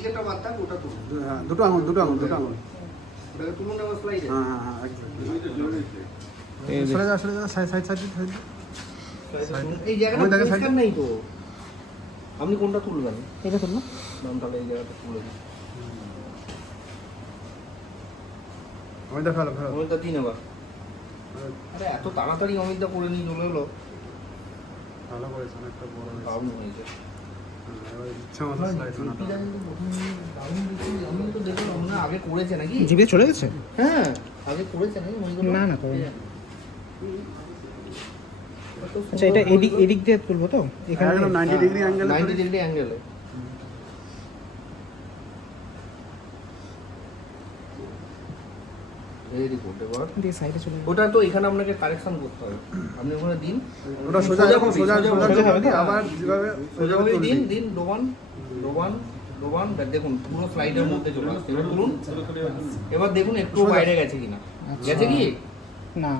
দিকেটা বাদ থাক, ওটা তুলুন। হ্যাঁ, দুটো আঙুল ওটাকে তুলুন এবার স্লাইডে। হ্যাঁ সরে যা সাইড এই জায়গাটা আমি দেখে পরিষ্কার side- নেই তো। আপনি কোনটা তুলবেন? এটা তো না ম্যাম তাহলে এই জায়গাটা তুলে দিন। অমিতা ফেলো অমিতদা দিন এবার। আরে এত তাড়াতাড়ি অমিতদা করে নিয়ে চলে এলো। ভালো করেছে, অনেকটা বড় হয়েছে। দারুণ হয়েছে। এবার ইচ্ছা মতো স্লাইড আমি তো দেখলাম মনে হয় আগে করেছে নাকি? জিভে চলে গেছে হ্যাঁ আগে করেছে নাকি মহিগুলো? না করেনি। আচ্ছা এটা এদিক দিয়ে তুলবো তো এখানে একদম 90 ডিগ্রি অ্যাঙ্গেল 90 ডিগ্রি অ্যাঙ্গেলে। Very good. এবার দিয়ে সাইডে চলে যাবে। ওটা তো এখানে আপনাকে কারেকশন করতে হবে। আপনি ওখানে দিন। ওটা সোজা সোজা হবে আবার যেভাবে সোজা ওইভাবে দিন তুলবি। দিন ডোবান দেখুন পুরো ফ্লাইটের মধ্যে চলে আসছে। এবার তুলুন। এবার দেখুন একটু বাইরে গেছে কিনা। গেছে কি? না